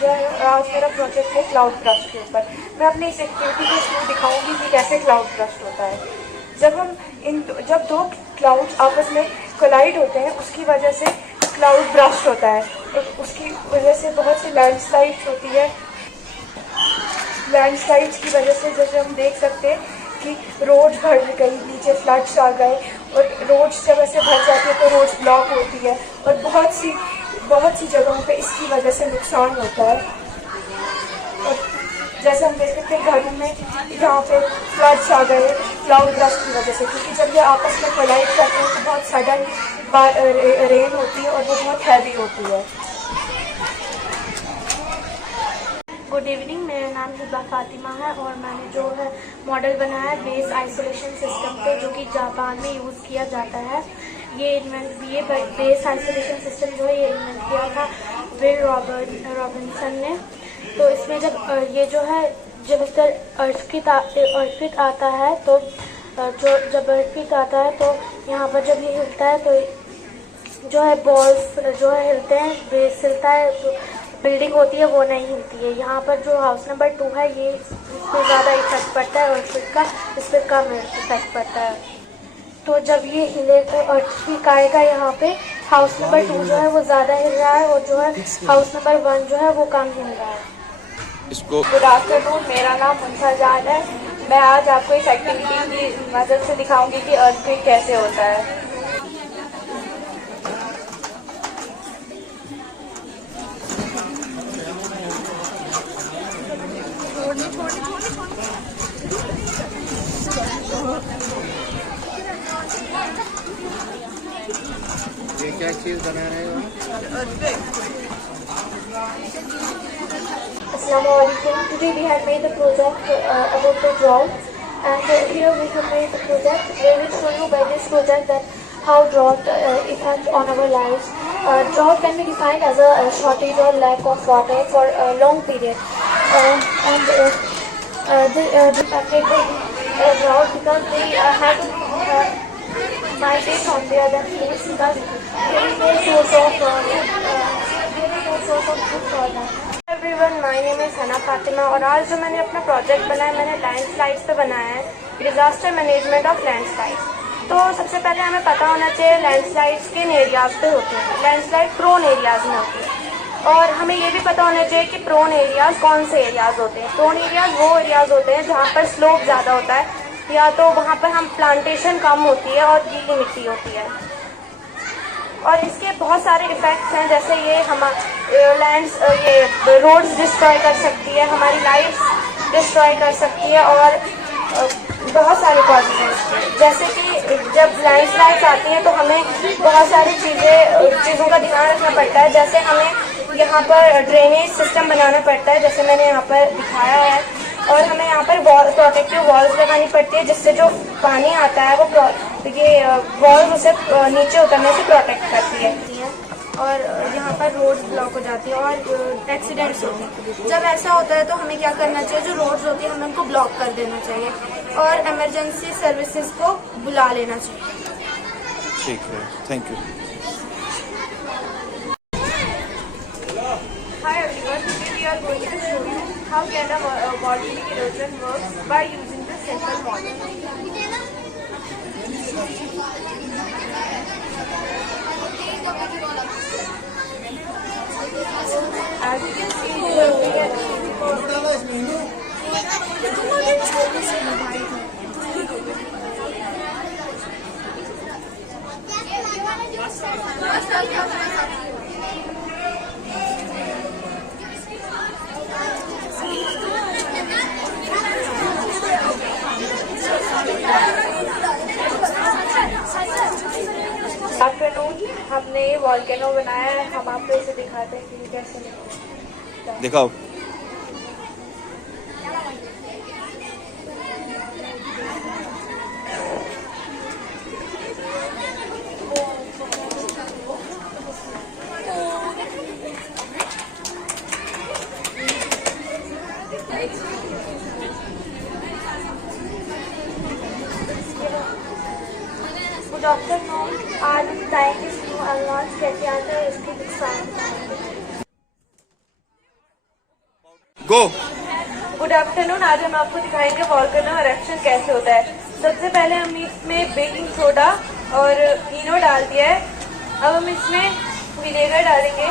जो है आज मेरा प्रोजेक्ट है क्लाउड ब्रस्ट के ऊपर। मैं अपनी इस एक्टिविटी के थ्रू दिखाऊंगी कि कैसे क्लाउड ब्रस्ट होता है। जब दो क्लाउड्स आपस में कोलाइड होते हैं उसकी वजह से क्लाउड ब्रस्ट होता है, और उसकी वजह से बहुत सी लैंडस्लाइड्स होती है। लैंडस्लाइड्स की वजह से जैसे हम देख सकते हैं कि रोड्स भर गई, नीचे फ्लड्स आ गए, और रोड्स जब ऐसे भर जाती है तो रोड्स ब्लॉक होती है, और बहुत सी जगहों पे इसकी वजह से नुकसान होता है। और जैसे हम देख सकते हैं घरों में जहाँ पे फ्लड्स आ गए क्लाउड ब्रस्ट की वजह से, क्योंकि जब ये आपस में कोलाइड करते हैं तो बहुत सडन रेन होती है और वो बहुत हैवी होती है। गुड इवनिंग, मेरा नाम हिबा फातिमा है और मैंने जो है मॉडल बनाया है बेस आइसोलेशन सिस्टम पे, जो कि जापान में यूज़ किया जाता है। ये बेस आइसोलेशन सिस्टम जो है ये इन्वेंट किया था विल रॉबिन्सन ने। तो इसमें जब ये जो है जब इस तरह अर्थक्वेक आता है तो जब अर्थक्वेक आता है तो यहाँ पर जब ये हिलता है तो जो है बॉल्स जो है हिलते हैं, बेस हिलता है, तो बिल्डिंग होती है वो नहीं हिलती है। यहाँ पर जो हाउस नंबर 2 है ये इस पर ज़्यादा इफेक्ट पड़ता है और इस पर कम इफेक्ट पड़ता है। तो जब ये हिले तो अर्थक्वेक आएगा यहाँ पे, हाउस नंबर 2 जो है वो ज़्यादा हिल रहा है और जो है हाउस नंबर 1 जो है वो कम हिल रहा है। गुड आफ्टरनून, मेरा नाम मुंसा जान है। मैं आज आपको इस एक्टिविटी की मदद से दिखाऊंगी कि अर्थक्वेक कैसे होता है। ये क्या चीज़ बना रहे हो? Assalamualaikum. Today we have made the project about the drought, and here we have made the project. We will show you by this project that how drought affects on our lives. Drought can be defined as a shortage or lack of water for a long period, and this affected the drought because they have to migrate from their place because there is no source of food for them. Everyone, my name is हना फातिमा और आज जो मैंने अपना project बनाया मैंने landslides पे बनाया है, डिज़ास्टर मैनेजमेंट ऑफ लैंडस्लाइड्स। तो सबसे पहले हमें पता होना चाहिए लैंडस्लाइड्स किन एरियाज़ पे होते हैं। लैंडस्लाइड प्रोन एरियाज़ में होती है, और हमें ये भी पता होना चाहिए कि प्रोन एरियाज़ कौन से एरियाज़ होते हैं। प्रोन एरियाज़ वो एरियाज़ होते हैं जहाँ पर स्लोप ज़्यादा होता है, या तो वहाँ पर हम प्लांटेशन कम होती है और गीली मिट्टी होती है। और इसके बहुत सारे इफ़ेक्ट्स हैं, जैसे ये ये रोड्स डिस्ट्रॉय कर सकती है, हमारी लाइफ्स डिस्ट्रॉय कर सकती है, और बहुत सारे कॉजेज हैं इसके। जैसे कि जब लैंडस्लाइड्स आती हैं तो हमें बहुत सारी चीज़ों का ध्यान रखना पड़ता है। जैसे हमें यहाँ पर ड्रेनेज सिस्टम बनाना पड़ता है, जैसे मैंने यहाँ पर दिखाया है, और हमें यहाँ पर प्रोटेक्टिव वॉल्स लगानी पड़ती है, जिससे जो पानी आता है वो ये वॉल्स उसे नीचे उतरने से प्रोटेक्ट करती है। और यहाँ पर रोड्स ब्लॉक हो जाती है और एक्सीडेंट्स होते हैं। जब ऐसा होता है तो हमें क्या करना चाहिए, जो रोड्स होती है हमें उनको ब्लॉक कर देना चाहिए और इमरजेंसी सर्विसेज को बुला लेना चाहिए। ठीक है, thank you. Hi everyone, today we are going to show you how can a volcanic erosion works by using the simple model. As you can see, we afternoon हमने ये वॉल्केनो बनाया है। हम आपको इसे दिखाते हैं कि कैसे दिखाओ। Good afternoon. आज साइंटिस्ट न्यू अनलॉन्च कैसे आता है इसके नुकसान। गो। Good afternoon. आज हम आपको दिखाएंगे वोल्केनो इरप्शन कैसे होता है। सबसे पहले हमने इसमें बेकिंग सोडा और इनो डाल दिया है। अब हम इसमें विनेगर डालेंगे।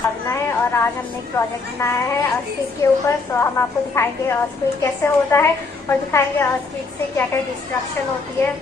करना है और आज हमने एक प्रोजेक्ट बनाया है अर्थक्वेक के ऊपर। तो हम आपको दिखाएंगे अर्थक्वेक कैसे होता है और दिखाएंगे अर्थक्वेक से क्या क्या डिस्ट्रक्शन होती है।